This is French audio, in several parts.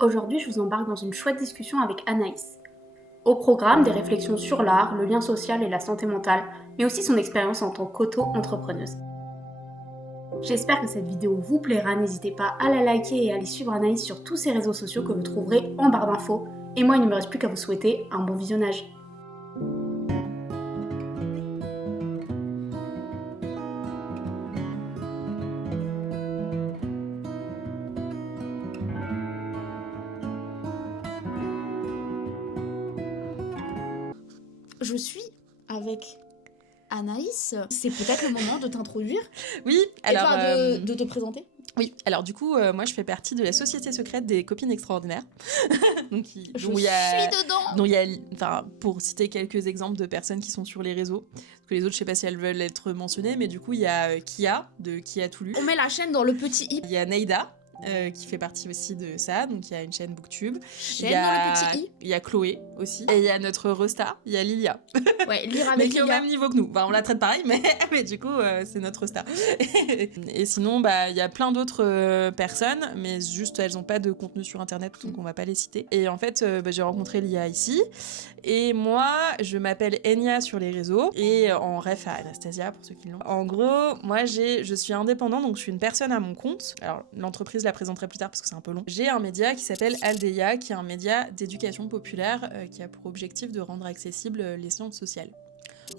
Aujourd'hui, je vous embarque dans une chouette discussion avec Anaïs. Au programme, des réflexions sur l'art, le lien social et la santé mentale, mais aussi son expérience en tant qu'auto-entrepreneuse. J'espère que cette vidéo vous plaira, n'hésitez pas à la liker et à aller suivre Anaïs sur tous ses réseaux sociaux que vous trouverez en barre d'infos. Et moi, il ne me reste plus qu'à vous souhaiter un bon visionnage. Je suis avec Anaïs. C'est peut-être le moment de t'introduire Oui, et alors... de te présenter. Oui, alors du coup, moi je fais partie de la société secrète des copines extraordinaires. Donc, Je suis dedans. dont il y a, enfin, pour citer quelques exemples de personnes qui sont sur les réseaux, parce que les autres, je sais pas si elles veulent être mentionnées, mais du coup, il y a Kia, de Kia Toulu. On met la chaîne dans le petit i. Il y a Neida, qui fait partie aussi de ça, donc il y a une chaîne Booktube. Chaîne dans le petit i. Il y a Chloé aussi. Et il y a notre Resta, il y a Lilia. Ouais, lire Mais avec qui est au Lilia. même niveau que nous. Enfin, on la traite pareil, mais du coup, c'est notre star. Et sinon, il y a plein d'autres personnes, mais juste, elles n'ont pas de contenu sur Internet, donc on va pas les citer. Et en fait, j'ai rencontré Lia ici. Et moi, je m'appelle Enya sur les réseaux, et en ref à Anastasia, pour ceux qui l'ont. En gros, moi, je suis indépendante, donc je suis une personne à mon compte. Alors, l'entreprise la présenterai plus tard, parce que c'est un peu long. J'ai un média qui s'appelle Aldeia, qui est un média d'éducation populaire, qui a pour objectif de rendre accessibles les sciences sociales.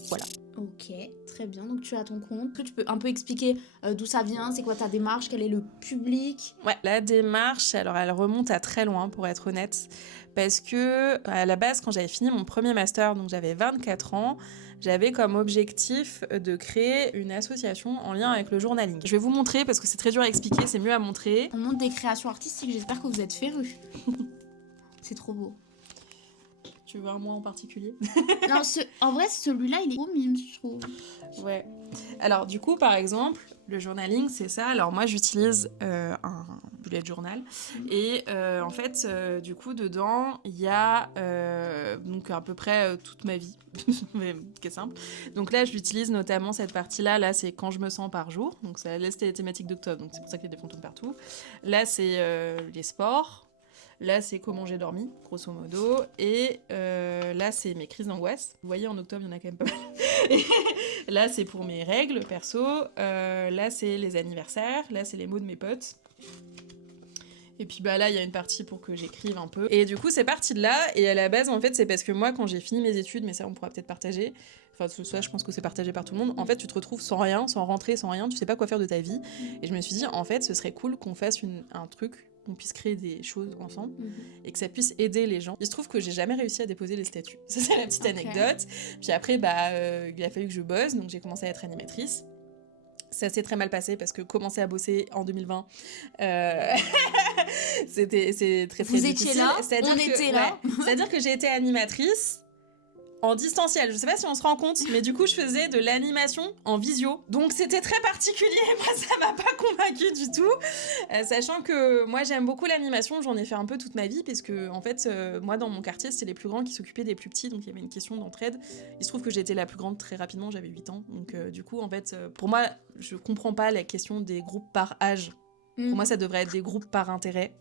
Voilà. Ok, très bien. Donc tu as ton compte. Est-ce que tu peux un peu expliquer d'où ça vient, c'est quoi ta démarche, quel est le public? Ouais, la démarche, alors elle remonte à très loin pour être honnête, parce que à la base, quand j'avais fini mon premier master, donc j'avais 24 ans, j'avais comme objectif de créer une association en lien avec le journaling. Je vais vous montrer parce que c'est très dur à expliquer, c'est mieux à montrer. On montre des créations artistiques, j'espère que vous êtes férus. C'est trop beau. Tu veux un moi en particulier? Non, en vrai, celui-là, il est trop mime, je trouve. Ouais. Alors du coup, par exemple, le journaling, c'est ça. Alors moi, j'utilise un bullet journal. Et en fait, du coup, dedans, il y a donc à peu près toute ma vie. Mais qui est simple. Donc là, j'utilise notamment cette partie-là. Là, c'est quand je me sens par jour. Donc ça laisse les thématiques d'octobre. Donc c'est pour ça qu'il y a des fantômes partout. Là, c'est les sports. Là, c'est comment j'ai dormi, grosso modo. Et là, c'est mes crises d'angoisse. Vous voyez, en octobre, il y en a quand même pas mal. Là, c'est pour mes règles, perso. Là, c'est les anniversaires. Là, c'est les mots de mes potes. Et puis là, il y a une partie pour que j'écrive un peu. Et du coup, c'est parti de là. Et à la base, en fait, c'est parce que moi, quand j'ai fini mes études, mais ça, on pourra peut-être partager. Enfin, ça, je pense que c'est partagé par tout le monde. En fait, tu te retrouves sans rien, sans rentrée, sans rien. Tu sais pas quoi faire de ta vie. Et je me suis dit, en fait, ce serait cool qu'on fasse un truc, qu'on puisse créer des choses ensemble et que ça puisse aider les gens. Il se trouve que j'ai jamais réussi à déposer les statuts. Ça, c'est la petite anecdote. Puis après, il a fallu que je bosse. Donc, j'ai commencé à être animatrice. Ça s'est très mal passé parce que commencer à bosser en 2020, c'est très très Vous difficile. étiez là, on était là. Ouais, c'est-à-dire que j'ai été animatrice en distanciel. Je sais pas si on se rend compte, mais du coup, je faisais de l'animation en visio. Donc, c'était très particulier. Moi, ça m'a pas convaincue du tout. Sachant que moi, j'aime beaucoup l'animation. J'en ai fait un peu toute ma vie, parce que, en fait, moi, dans mon quartier, c'était les plus grands qui s'occupaient des plus petits. Donc, il y avait une question d'entraide. Il se trouve que j'étais la plus grande très rapidement. J'avais 8 ans. Donc, du coup, en fait, pour moi, je comprends pas la question des groupes par âge. Pour moi, ça devrait être des groupes par intérêt.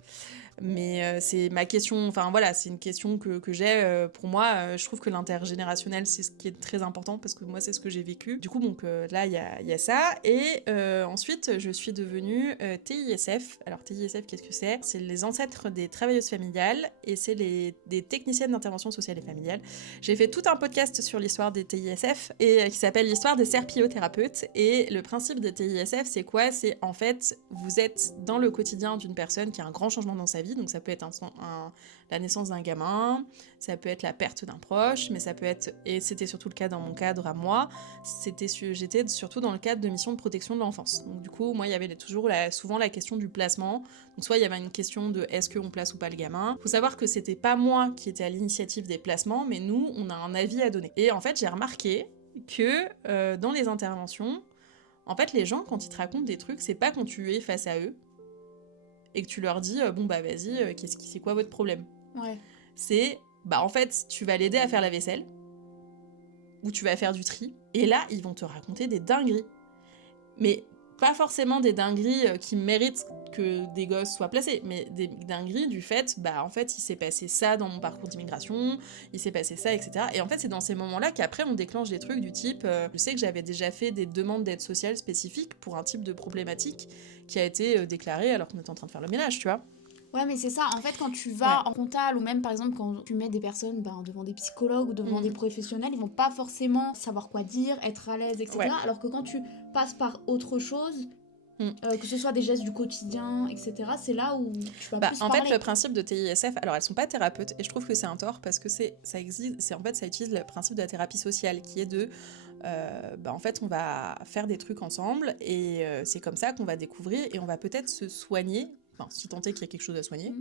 Mais c'est ma question, enfin voilà, c'est une question que j'ai. Pour moi, je trouve que l'intergénérationnel, c'est ce qui est très important, parce que moi, c'est ce que j'ai vécu. Du coup, donc là, il y a ça. Et ensuite, je suis devenue TISF. Alors, TISF, qu'est-ce que c'est? C'est les ancêtres des travailleuses familiales, et c'est des techniciennes d'intervention sociale et familiale. J'ai fait tout un podcast sur l'histoire des TISF, et qui s'appelle l'histoire des serpillothérapeutes. Et le principe des TISF, c'est quoi? C'est en fait, vous êtes dans le quotidien d'une personne qui a un grand changement dans sa vie. Donc ça peut être la naissance d'un gamin, ça peut être la perte d'un proche, mais ça peut être, et c'était surtout le cas dans mon cadre à moi, j'étais surtout dans le cadre de missions de protection de l'enfance. Donc du coup, moi, il y avait souvent la question du placement. Donc soit il y avait une question de est-ce qu'on place ou pas le gamin. Faut savoir que c'était pas moi qui étais à l'initiative des placements, mais nous, on a un avis à donner. Et en fait, j'ai remarqué que dans les interventions, en fait, les gens, quand ils te racontent des trucs, c'est pas quand tu es face à eux, et que tu leur dis bon bah vas-y, c'est quoi votre problème? Ouais. C'est en fait tu vas l'aider à faire la vaisselle, ou tu vas faire du tri, et là ils vont te raconter des dingueries, mais pas forcément des dingueries qui méritent que des gosses soient placés, mais des dingueries du fait, bah en fait il s'est passé ça dans mon parcours d'immigration, il s'est passé ça, etc. Et en fait c'est dans ces moments-là qu'après on déclenche des trucs du type, je sais que j'avais déjà fait des demandes d'aide sociale spécifiques pour un type de problématique qui a été déclarée alors qu'on était en train de faire le ménage, tu vois. Ouais, mais c'est ça. En fait, quand tu vas en comptable ou même par exemple quand tu mets des personnes devant des psychologues ou devant des professionnels, ils vont pas forcément savoir quoi dire, être à l'aise, etc. Alors que quand tu passes par autre chose, que ce soit des gestes du quotidien, etc., c'est là où tu vas plus en parler. fait, le principe de TISF, alors elles sont pas thérapeutes et je trouve que c'est un tort parce que ça existe, en fait ça utilise le principe de la thérapie sociale qui est de en fait on va faire des trucs ensemble et c'est comme ça qu'on va découvrir et on va peut-être se soigner. Enfin, si tant est qu'il y a quelque chose à soigner.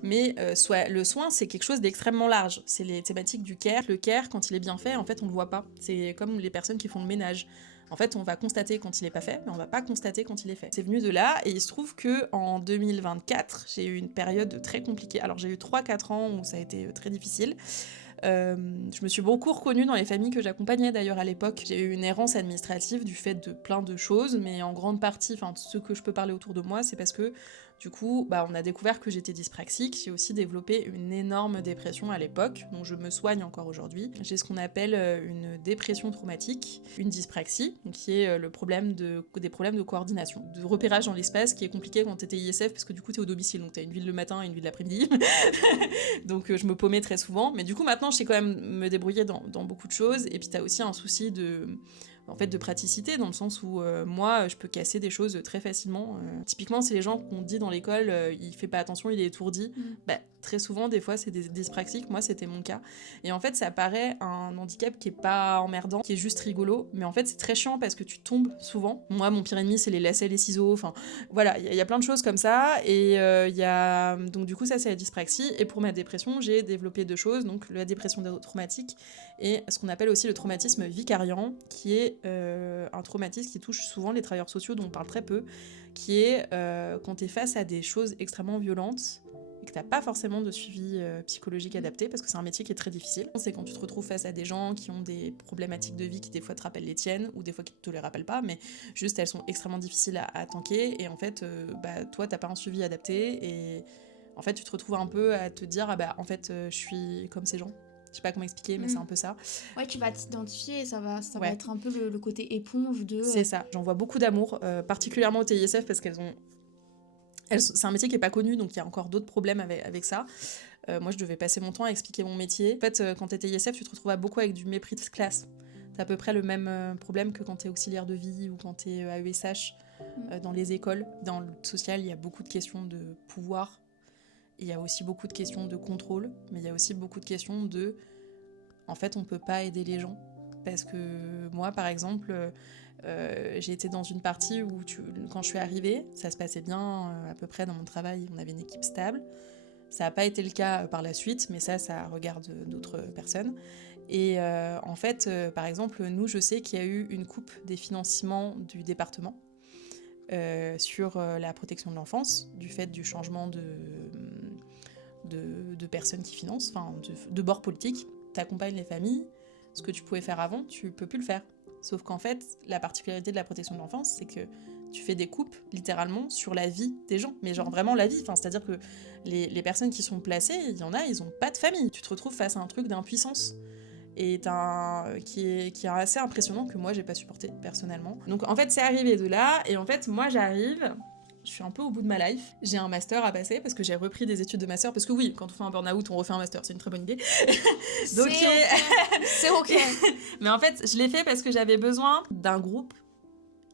Mais le soin, c'est quelque chose d'extrêmement large. C'est les thématiques du care. Le care, quand il est bien fait, en fait, on le voit pas. C'est comme les personnes qui font le ménage. En fait, on va constater quand il est pas fait, mais on va pas constater quand il est fait. C'est venu de là, et il se trouve que en 2024, j'ai eu une période très compliquée. Alors, j'ai eu 3-4 ans où ça a été très difficile. Je me suis beaucoup reconnue dans les familles que j'accompagnais d'ailleurs à l'époque. J'ai eu une errance administrative du fait de plein de choses, mais en grande partie, enfin ce que je peux parler autour de moi, c'est parce que du coup, on a découvert que j'étais dyspraxique. J'ai aussi développé une énorme dépression à l'époque, dont je me soigne encore aujourd'hui. J'ai ce qu'on appelle une dépression traumatique, une dyspraxie, qui est des problèmes de coordination, de repérage dans l'espace, qui est compliqué quand t'es ISF, parce que du coup t'es au domicile, donc t'as une ville le matin et une ville l'après-midi. Donc je me paumais très souvent. Mais du coup maintenant je sais quand même me débrouiller dans beaucoup de choses. Et puis t'as aussi un souci de praticité, dans le sens où moi, je peux casser des choses très facilement. Typiquement, c'est les gens qu'on dit dans l'école, il fait pas attention, il est étourdi. Très souvent, des fois, c'est des dyspraxiques. Moi, c'était mon cas. Et en fait, ça paraît un handicap qui est pas emmerdant, qui est juste rigolo. Mais en fait, c'est très chiant parce que tu tombes souvent. Moi, mon pire ennemi, c'est les lacets, les ciseaux. Enfin, voilà, il y a plein de choses comme ça. Et il y a... Donc, du coup, ça, c'est la dyspraxie. Et pour ma dépression, j'ai développé 2 choses. Donc, la dépression traumatique et ce qu'on appelle aussi le traumatisme vicariant, qui est un traumatisme qui touche souvent les travailleurs sociaux, dont on parle très peu, qui est quand t'es face à des choses extrêmement violentes et que t'as pas forcément de suivi psychologique adapté, parce que c'est un métier qui est très difficile. C'est quand tu te retrouves face à des gens qui ont des problématiques de vie qui des fois te rappellent les tiennes, ou des fois qui te les rappellent pas, mais juste elles sont extrêmement difficiles à tanker, et en fait, toi t'as pas un suivi adapté, et en fait tu te retrouves un peu à te dire, en fait je suis comme ces gens. Je sais pas comment expliquer, mais c'est un peu ça. Ouais, tu vas t'identifier, ça va être un peu le côté éponge de... C'est ça, j'en vois beaucoup d'amour, particulièrement au TISF, parce c'est un métier qui est pas connu, donc il y a encore d'autres problèmes avec ça. Moi, je devais passer mon temps à expliquer mon métier. En fait, quand t'es TISF, tu te retrouves beaucoup avec du mépris de classe. T'as à peu près le même problème que quand t'es auxiliaire de vie ou quand t'es AESH dans les écoles. Dans le social, il y a beaucoup de questions de pouvoir. Il y a aussi beaucoup de questions de contrôle, mais il y a aussi beaucoup de questions de... En fait, on peut pas aider les gens. Parce que moi, par exemple, j'ai été dans une partie où quand je suis arrivée, ça se passait bien à peu près dans mon travail, on avait une équipe stable. Ça n'a pas été le cas par la suite, mais ça regarde d'autres personnes. Et en fait, par exemple, nous, je sais qu'il y a eu une coupe des financements du département sur la protection de l'enfance, du fait du changement de personnes qui financent, enfin de bord politique. T'accompagnes les familles, ce que tu pouvais faire avant, tu peux plus le faire. Sauf qu'en fait, la particularité de la protection de l'enfance, c'est que tu fais des coupes, littéralement, sur la vie des gens. Mais genre vraiment la vie. Enfin, c'est-à-dire que les personnes qui sont placées, il y en a, ils ont pas de famille. Tu te retrouves face à un truc d'impuissance. Et qui est assez impressionnant, que moi, j'ai pas supporté, personnellement. Donc, en fait, c'est arrivé de là. Et en fait, moi, j'arrive... Je suis un peu au bout de ma life. J'ai un master à passer parce que j'ai repris des études de master. Parce que oui, quand on fait un burn-out, on refait un master. C'est une très bonne idée. Donc, c'est ok. Mais en fait, je l'ai fait parce que j'avais besoin d'un groupe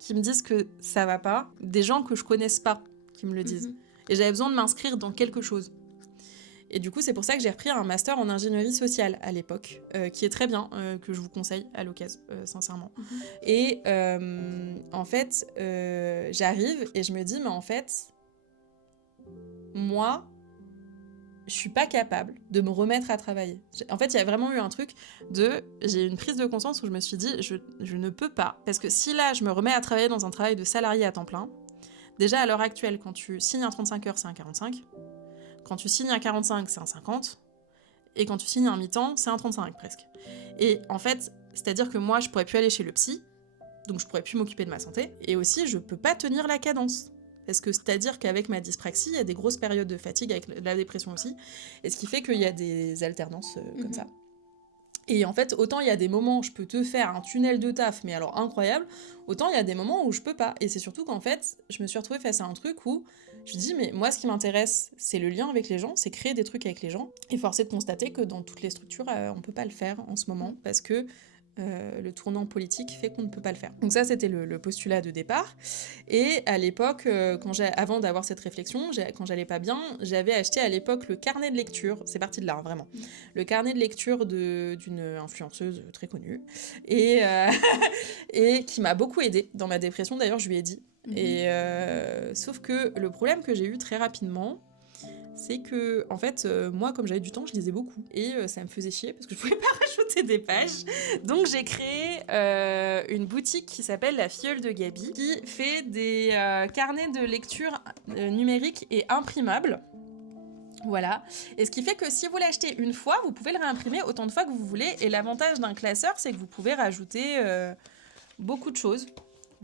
qui me dise que ça va pas. Des gens que je connaisse pas qui me le disent. Et j'avais besoin de m'inscrire dans quelque chose. Et du coup, c'est pour ça que j'ai repris un master en ingénierie sociale à l'époque, qui est très bien, que je vous conseille à l'occasion, sincèrement. Et en fait, j'arrive et je me dis, mais en fait, moi, je suis pas capable de me remettre à travailler. En fait, il y a vraiment eu un truc j'ai une prise de conscience où je me suis dit, je ne peux pas. Parce que si là, je me remets à travailler dans un travail de salarié à temps plein, déjà à l'heure actuelle, quand tu signes un 35 heures, c'est un 45. Quand tu signes un 45, c'est un 50. Et quand tu signes un mi-temps, c'est un 35 presque. Et en fait, c'est-à-dire que moi, je pourrais plus aller chez le psy, donc je pourrais plus m'occuper de ma santé. Et aussi, je peux pas tenir la cadence. Parce que c'est-à-dire qu'avec ma dyspraxie, il y a des grosses périodes de fatigue, avec la dépression aussi, et ce qui fait qu'il y a des alternances comme ça. Et en fait, autant il y a des moments où je peux te faire un tunnel de taf, mais alors incroyable, autant il y a des moments où je peux pas. Et c'est surtout qu'en fait, je me suis retrouvée face à un truc où je me dis, mais moi, ce qui m'intéresse, c'est le lien avec les gens, c'est créer des trucs avec les gens. Et force est de constater que dans toutes les structures, on peut pas le faire en ce moment, parce que le tournant politique fait qu'on ne peut pas le faire. Donc ça, c'était le postulat de départ. Et à l'époque, avant d'avoir cette réflexion, quand j'allais pas bien, j'avais acheté à l'époque le carnet de lecture, c'est parti de là, hein, vraiment, le carnet de lecture d'une influenceuse très connue, et qui m'a beaucoup aidée dans ma dépression, d'ailleurs, je lui ai dit. Et sauf que le problème que j'ai eu très rapidement, c'est que, en fait, moi, comme j'avais du temps, je lisais beaucoup. Et ça me faisait chier parce que je pouvais pas rajouter des pages. Donc, j'ai créé une boutique qui s'appelle La Filleule de Gaby, qui fait des carnets de lecture numériques et imprimables. Voilà. Et ce qui fait que si vous l'achetez une fois, vous pouvez le réimprimer autant de fois que vous voulez. Et l'avantage d'un classeur, c'est que vous pouvez rajouter beaucoup de choses.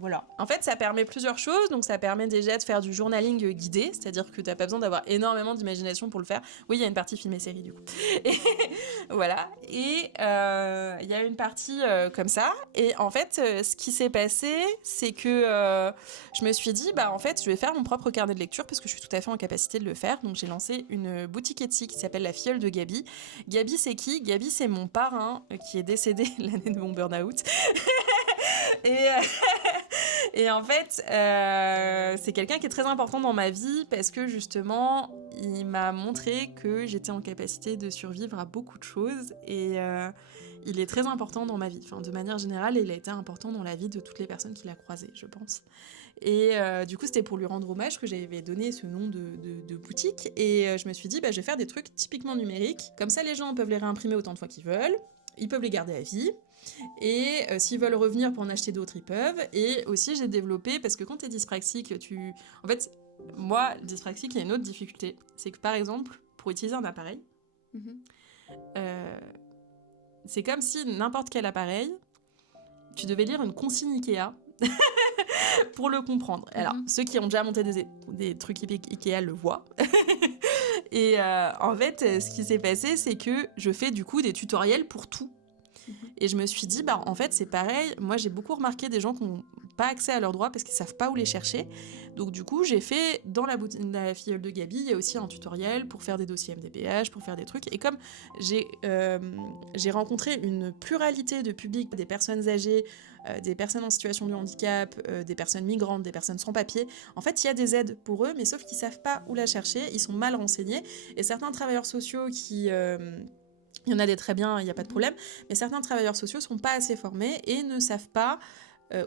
Voilà. En fait, ça permet plusieurs choses. Donc, ça permet déjà de faire du journaling guidé, c'est-à-dire que t'as pas besoin d'avoir énormément d'imagination pour le faire. Oui, il y a une partie film et série, du coup. Et voilà. Et il y a une partie comme ça. Et en fait, ce qui s'est passé, c'est que je me suis dit, bah en fait, je vais faire mon propre carnet de lecture parce que je suis tout à fait en capacité de le faire. Donc, j'ai lancé une boutique Etsy qui s'appelle La Filleule de Gaby. Gaby, c'est qui ? Gaby, c'est mon parrain qui est décédé l'année de mon burn-out. Et en fait, c'est quelqu'un qui est très important dans ma vie parce que justement, il m'a montré que j'étais en capacité de survivre à beaucoup de choses et il est très important dans ma vie. Enfin, de manière générale, il a été important dans la vie de toutes les personnes qu'il a croisées, je pense. Et du coup, c'était pour lui rendre hommage que j'avais donné ce nom de boutique. Et je me suis dit, bah, je vais faire des trucs typiquement numériques. Comme ça, les gens peuvent les réimprimer autant de fois qu'ils veulent. Ils peuvent les garder à vie. Et s'ils veulent revenir pour en acheter d'autres, ils peuvent. Et aussi, j'ai développé, parce que quand t'es dyspraxique, En fait, moi, dyspraxique, il y a une autre difficulté. C'est que, par exemple, pour utiliser un appareil, c'est comme si n'importe quel appareil, tu devais lire une consigne Ikea pour le comprendre. Alors, ceux qui ont déjà monté des trucs Ikea le voient. Et en fait, ce qui s'est passé, c'est que je fais du coup des tutoriels pour tout. Et je me suis dit, bah en fait c'est pareil, moi j'ai beaucoup remarqué des gens qui n'ont pas accès à leurs droits parce qu'ils savent pas où les chercher. Donc du coup j'ai fait, dans la boutique de La Filleule de Gaby, il y a aussi un tutoriel pour faire des dossiers MDPH, pour faire des trucs. Et comme j'ai rencontré une pluralité de publics, des personnes âgées, des personnes en situation de handicap, des personnes migrantes, des personnes sans papier, en fait il y a des aides pour eux, mais sauf qu'ils savent pas où la chercher, ils sont mal renseignés. Et certains travailleurs sociaux qui... il y en a des très bien, il n'y a pas de problème, mais certains travailleurs sociaux ne sont pas assez formés et ne savent pas,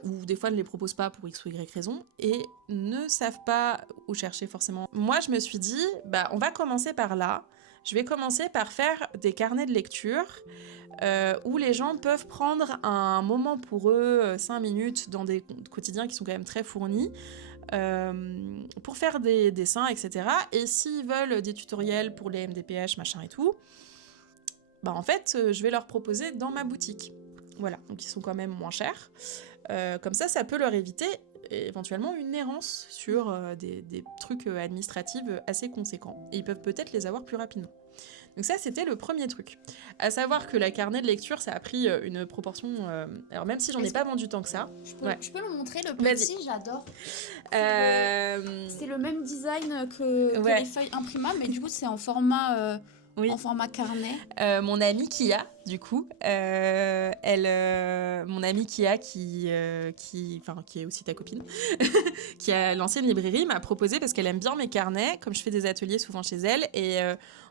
ou des fois ne les proposent pas pour X ou Y raison, et ne savent pas où chercher forcément. Moi, je me suis dit, bah, on va commencer par là. Je vais commencer par faire des carnets de lecture où les gens peuvent prendre un moment pour eux, 5 minutes, dans des quotidiens qui sont quand même très fournis, pour faire des dessins, etc. Et s'ils veulent des tutoriels pour les MDPH, machin et tout, bah en fait, je vais leur proposer dans ma boutique. Voilà, donc ils sont quand même moins chers. Comme ça peut leur éviter éventuellement une errance sur des trucs administratifs assez conséquents. Et ils peuvent peut-être les avoir plus rapidement. Donc ça, c'était le premier truc. À savoir que la carnet de lecture, ça a pris une proportion... alors même si j'en ai pas vendu tant que ça... Je peux le montrer, le petit, j'adore. C'est le même design que les feuilles imprimables, mais du coup, c'est en format... en format carnet. Mon amie Kia, du coup, mon amie Kia qui est aussi ta copine, qui a lancé une librairie, m'a proposé, parce qu'elle aime bien mes carnets, comme je fais des ateliers souvent chez elle, et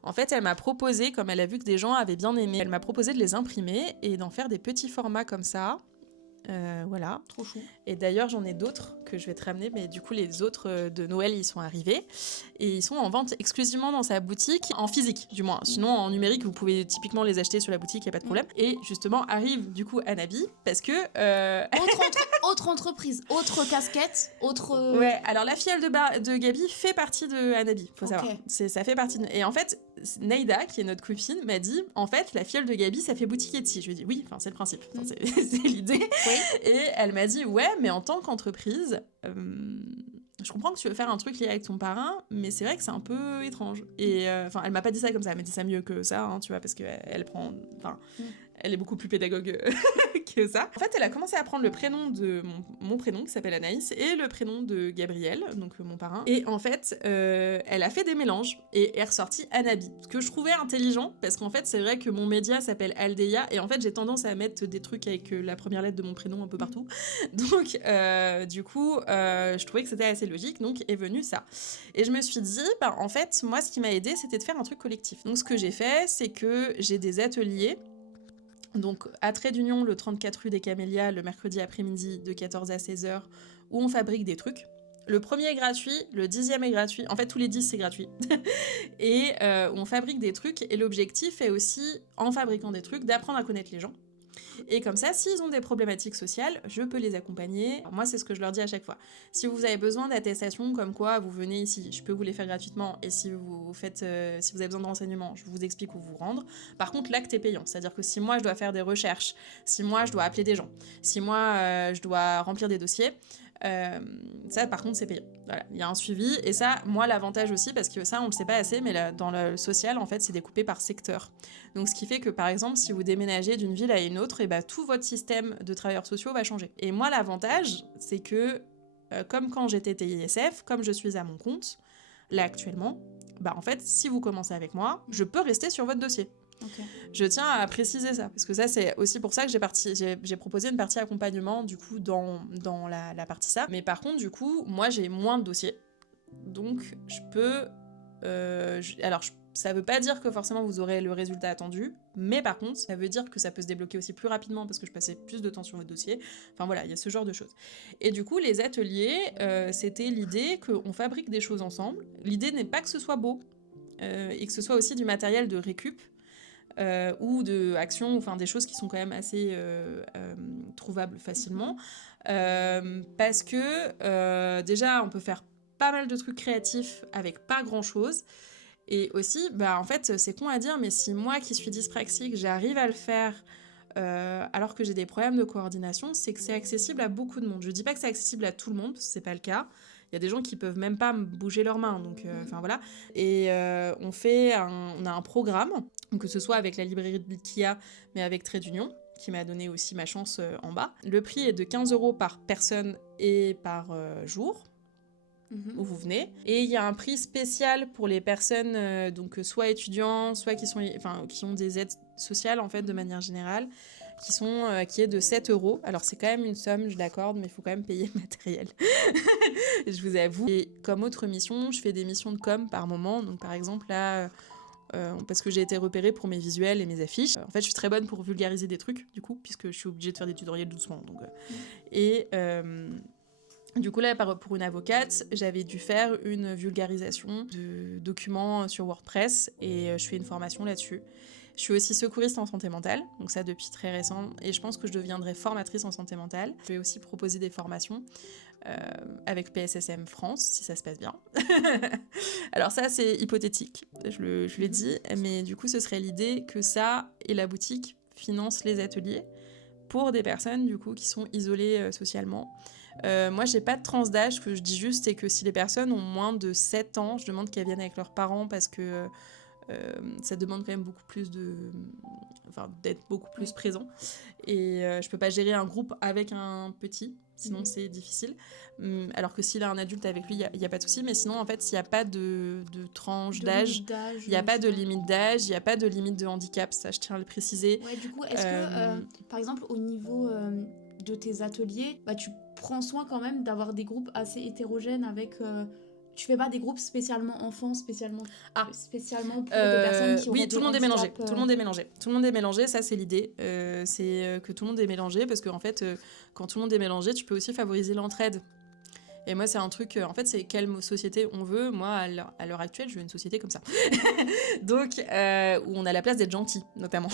en fait, elle m'a proposé, comme elle a vu que des gens avaient bien aimé, elle m'a proposé de les imprimer et d'en faire des petits formats comme ça. Voilà. Trop chou. Et d'ailleurs, j'en ai d'autres que je vais te ramener, mais du coup, les autres de Noël, ils sont arrivés. Et ils sont en vente exclusivement dans sa boutique, en physique, du moins. Sinon, en numérique, vous pouvez typiquement les acheter sur la boutique, il n'y a pas de problème. Et justement, arrive du coup Anabi, parce que... Autre entreprise, autre casquette, autre... Ouais, alors la Filleule de Gaby fait partie de Anabi, faut savoir. Ça fait partie de... Et en fait, Neida, qui est notre copine, m'a dit, en fait, la Filleule de Gaby, ça fait boutique Etsy. Je lui ai dit, oui, c'est le principe, c'est l'idée. Oui. Et elle m'a dit, ouais, mais en tant qu'entreprise, je comprends que tu veux faire un truc lié avec ton parrain, mais c'est vrai que c'est un peu étrange. Et enfin, elle m'a pas dit ça comme ça, elle m'a dit ça mieux que ça, hein, tu vois, parce qu'elle prend... Enfin, elle est beaucoup plus pédagogue que ça. En fait, elle a commencé à prendre le prénom de mon prénom, qui s'appelle Anaïs, et le prénom de Gabriel, donc mon parrain. Et en fait, elle a fait des mélanges, et est ressortie Anabi. Ce que je trouvais intelligent, parce qu'en fait, c'est vrai que mon média s'appelle Aldeia, et en fait, j'ai tendance à mettre des trucs avec la première lettre de mon prénom un peu partout. Donc, du coup, je trouvais que c'était assez logique, donc est venu ça. Et je me suis dit, bah, en fait, moi, ce qui m'a aidé, c'était de faire un truc collectif. Donc, ce que j'ai fait, c'est que j'ai des ateliers. Donc, à Trait d'Union, le 34 rue des Camélias, le mercredi après-midi de 14 à 16h, où on fabrique des trucs. Le premier est gratuit, le 10e est gratuit. En fait, tous les 10, c'est gratuit. Et on fabrique des trucs. Et l'objectif est aussi, en fabriquant des trucs, d'apprendre à connaître les gens. Et comme ça, s'ils ont des problématiques sociales, je peux les accompagner. Alors moi, c'est ce que je leur dis à chaque fois. Si vous avez besoin d'attestations comme quoi vous venez ici, je peux vous les faire gratuitement. Et si vous avez besoin de renseignements, je vous explique où vous rendre. Par contre, l'acte est payant. C'est-à-dire que si moi, je dois faire des recherches, si moi, je dois appeler des gens, si moi, je dois remplir des dossiers, ça par contre c'est payant. Voilà, il y a un suivi et ça, moi l'avantage aussi, parce que ça on le sait pas assez, mais là, dans le social en fait c'est découpé par secteur. Donc ce qui fait que par exemple si vous déménagez d'une ville à une autre, et bah, tout votre système de travailleurs sociaux va changer. Et moi l'avantage c'est que comme quand j'étais TISF, comme je suis à mon compte, là actuellement, bah en fait si vous commencez avec moi, je peux rester sur votre dossier. Okay. Je tiens à préciser ça, parce que ça c'est aussi pour ça que j'ai proposé une partie accompagnement du coup dans la partie ça. Mais par contre du coup, moi j'ai moins de dossiers, donc je peux... ça veut pas dire que forcément vous aurez le résultat attendu, mais par contre ça veut dire que ça peut se débloquer aussi plus rapidement parce que je passais plus de temps sur votre dossier. Enfin voilà, il y a ce genre de choses. Et du coup les ateliers, c'était l'idée qu'on fabrique des choses ensemble. L'idée n'est pas que ce soit beau, et que ce soit aussi du matériel de récup, ou de actions, enfin des choses qui sont quand même assez trouvables facilement, parce que déjà on peut faire pas mal de trucs créatifs avec pas grand chose, et aussi bah en fait c'est con à dire, mais si moi qui suis dyspraxique j'arrive à le faire alors que j'ai des problèmes de coordination, c'est que c'est accessible à beaucoup de monde. Je dis pas que c'est accessible à tout le monde, parce que c'est pas le cas. Il y a des gens qui peuvent même pas bouger leurs mains, donc enfin voilà. Et on a un programme, que ce soit avec la librairie de Kia, mais avec Trait d'Union, qui m'a donné aussi ma chance en bas. Le prix est de 15 € par personne et par jour où vous venez. Et il y a un prix spécial pour les personnes donc soit étudiants, soit qui ont des aides sociales en fait de manière générale, qui est de 7 €. Alors c'est quand même une somme, je l'accorde, mais il faut quand même payer le matériel. Je vous avoue. Et comme autre mission, je fais des missions de com par moment. Donc par exemple là, parce que j'ai été repérée pour mes visuels et mes affiches. En fait, je suis très bonne pour vulgariser des trucs, du coup, puisque je suis obligée de faire des tutoriels doucement. Donc, du coup là, pour une avocate, j'avais dû faire une vulgarisation de documents sur WordPress, et je fais une formation là-dessus. Je suis aussi secouriste en santé mentale, donc ça depuis très récent, et je pense que je deviendrai formatrice en santé mentale. Je vais aussi proposer des formations avec PSSM France, si ça se passe bien. Alors ça, c'est hypothétique, je l'ai dit, mais du coup, ce serait l'idée que ça et la boutique financent les ateliers pour des personnes, du coup, qui sont isolées socialement. Moi, j'ai pas de tranche d'âge, ce que je dis juste, c'est que si les personnes ont moins de 7 ans, je demande qu'elles viennent avec leurs parents, parce que ça demande quand même beaucoup plus d'être beaucoup plus présent. Et je peux pas gérer un groupe avec un petit, sinon c'est difficile. Alors que s'il a un adulte avec lui, il y a pas de souci. Mais sinon, en fait, s'il n'y a pas de tranche d'âge, il n'y a pas de limite d'âge, il n'y a pas de limite de handicap, ça je tiens à le préciser. Ouais, du coup, est-ce que, par exemple, au niveau de tes ateliers, bah, tu prends soin quand même d'avoir des groupes assez hétérogènes avec... Tu fais pas des groupes spécialement enfants, spécialement pour des personnes qui ont oui, tout le monde est mélangé. Tout le monde est mélangé. Tout le monde est mélangé, ça c'est l'idée. C'est que tout le monde est mélangé, parce qu'en fait, quand tout le monde est mélangé, tu peux aussi favoriser l'entraide. Et moi, c'est un truc, en fait, c'est quelle société on veut. Moi, à l'heure actuelle, je veux une société comme ça. Donc, où on a la place d'être gentil, notamment.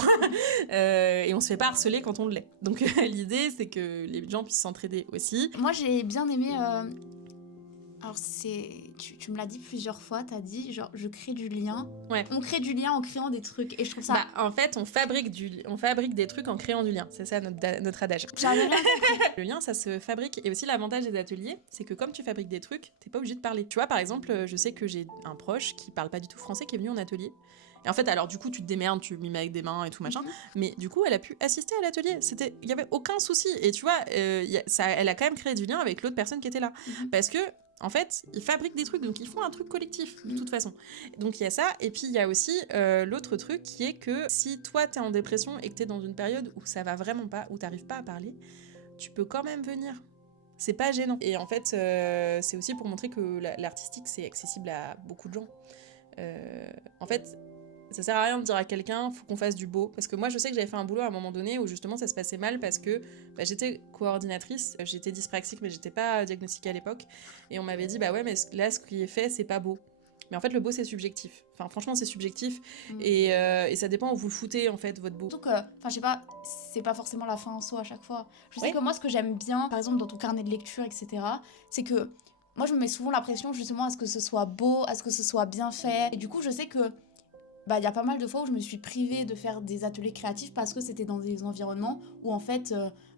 Et on se fait pas harceler quand on l'est. Donc, l'idée, c'est que les gens puissent s'entraider aussi. Moi, j'ai bien aimé... Alors tu me l'as dit plusieurs fois, t'as dit genre je crée du lien. Ouais. On crée du lien en créant des trucs et je trouve ça... Bah, en fait, on fabrique des trucs en créant du lien. C'est ça notre adage. J'avais rien compris. Le lien, ça se fabrique. Et aussi, l'avantage des ateliers, c'est que comme tu fabriques des trucs, t'es pas obligé de parler. Tu vois, par exemple, je sais que j'ai un proche qui parle pas du tout français qui est venu en atelier. Et en fait, alors du coup, tu te démerdes, tu mimes avec des mains et tout machin. Mais du coup, elle a pu assister à l'atelier. Il y avait aucun souci. Et tu vois, elle a quand même créé du lien avec l'autre personne qui était là. Parce que en fait, ils fabriquent des trucs, donc ils font un truc collectif, de toute façon. Donc il y a ça, et puis il y a aussi l'autre truc qui est que si toi t'es en dépression et que t'es dans une période où ça va vraiment pas, où t'arrives pas à parler, tu peux quand même venir. C'est pas gênant. Et en fait, c'est aussi pour montrer que l'artistique, c'est accessible à beaucoup de gens. En fait, ça sert à rien de dire à quelqu'un faut qu'on fasse du beau, parce que moi je sais que j'avais fait un boulot à un moment donné où justement ça se passait mal parce que j'étais coordinatrice, j'étais dyspraxique mais j'étais pas diagnostiquée à l'époque, et on m'avait dit bah ouais mais là ce qui est fait c'est pas beau. Mais en fait le beau c'est subjectif, enfin franchement c'est subjectif. Et ça dépend où vous le foutez en fait votre beau. Surtout que, enfin je sais pas, c'est pas forcément la fin en soi à chaque fois. Je sais que moi ce que j'aime bien, par exemple dans ton carnet de lecture etc, c'est que moi je me mets souvent la pression justement à ce que ce soit beau, à ce que ce soit bien fait, et du coup je sais que il y a pas mal de fois où je me suis privée de faire des ateliers créatifs parce que c'était dans des environnements où en fait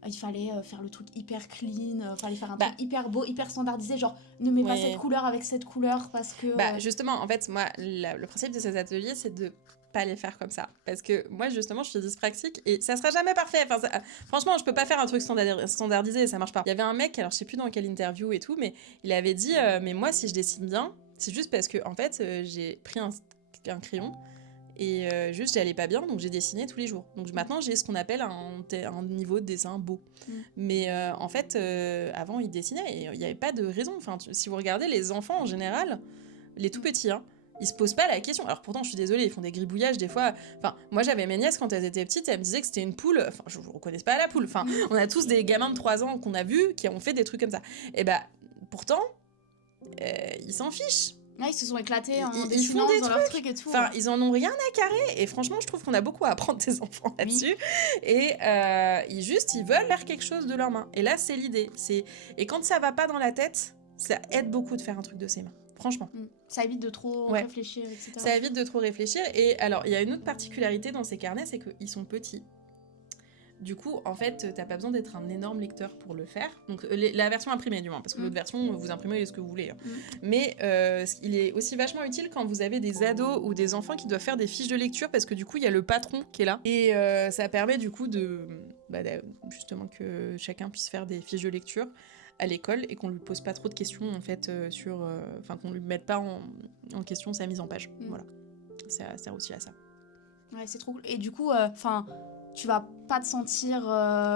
il fallait faire le truc hyper clean, fallait faire un truc hyper beau, hyper standardisé, genre ne mets pas cette couleur avec cette couleur parce que... Justement, en fait, moi, le principe de ces ateliers, c'est de pas les faire comme ça. Parce que moi, justement, je suis dyspraxique et ça sera jamais parfait. Enfin, franchement, je peux pas faire un truc standardisé, ça marche pas. Il y avait un mec, alors je sais plus dans quelle interview et tout, mais il avait dit mais moi, si je dessine bien, c'est juste parce que, en fait, j'ai pris un crayon et juste j'allais pas bien, donc j'ai dessiné tous les jours. Donc maintenant j'ai ce qu'on appelle un niveau de dessin beau. Mais en fait avant ils dessinaient et il n'y avait pas de raison. Enfin, si vous regardez les enfants en général, les tout petits, ils se posent pas la question. Alors pourtant je suis désolée, ils font des gribouillages des fois. Enfin moi j'avais mes nièces quand elles étaient petites, elles me disaient que c'était une poule. Enfin je ne reconnais pas la poule. Enfin on a tous des gamins de 3 ans qu'on a vus qui ont fait des trucs comme ça. Et pourtant ils s'en fichent. Ils se sont éclatés en ils font des dans leurs trucs et tout. Enfin, ils en ont rien à carrer. Et franchement, je trouve qu'on a beaucoup à apprendre des enfants là-dessus. Et ils veulent faire quelque chose de leurs mains. Et là, c'est l'idée. Et quand ça va pas dans la tête, ça aide beaucoup de faire un truc de ses mains. Franchement. Ça évite de trop réfléchir, etc. Ça évite de trop réfléchir. Et alors, il y a une autre particularité dans ces carnets, c'est qu'ils sont petits. Du coup, en fait, t'as pas besoin d'être un énorme lecteur pour le faire. Donc, la version imprimée, du moins, parce que l'autre version, vous imprimez ce que vous voulez. Mais il est aussi vachement utile quand vous avez des ados ou des enfants qui doivent faire des fiches de lecture, parce que du coup, il y a le patron qui est là. Et ça permet du coup justement que chacun puisse faire des fiches de lecture à l'école et qu'on lui pose pas trop de questions, en fait, qu'on lui mette pas en question sa mise en page. Voilà. Ça sert aussi à ça. Ouais, c'est trop cool. Et du coup, tu vas pas te sentir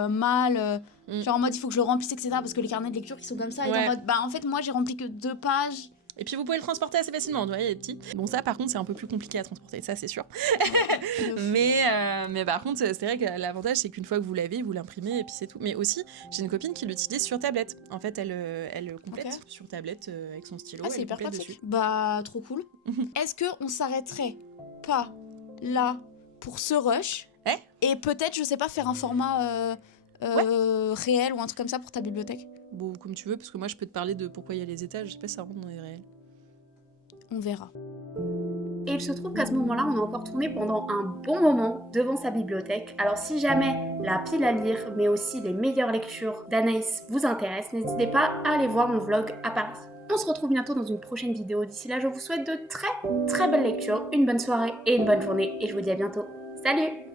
mal, genre en mode il faut que je le remplisse, etc. Parce que les carnets de lecture qui sont comme ça, et en mode en fait, moi j'ai rempli que 2 pages. Et puis vous pouvez le transporter assez facilement, vous voyez, les petits. Bon, ça par contre, c'est un peu plus compliqué à transporter, ça c'est sûr. mais par contre, c'est vrai que l'avantage, c'est qu'une fois que vous l'avez, vous l'imprimez et puis c'est tout. Mais aussi, j'ai une copine qui l'utilise sur tablette. En fait, elle complète sur tablette avec son stylo. C'est hyper pratique. Dessus. Trop cool. Est-ce qu'on s'arrêterait pas là pour ce rush et peut-être, je sais pas, faire un format réel ou un truc comme ça pour ta bibliothèque? Bon, comme tu veux, parce que moi je peux te parler de pourquoi il y a les étages, je sais pas si ça rentre dans les réels. On verra. Et il se trouve qu'à ce moment-là, on a encore tourné pendant un bon moment devant sa bibliothèque. Alors si jamais la pile à lire, mais aussi les meilleures lectures d'Anaïs vous intéressent, n'hésitez pas à aller voir mon vlog à Paris. On se retrouve bientôt dans une prochaine vidéo. D'ici là, je vous souhaite de très très belles lectures, une bonne soirée et une bonne journée. Et je vous dis à bientôt. Salut!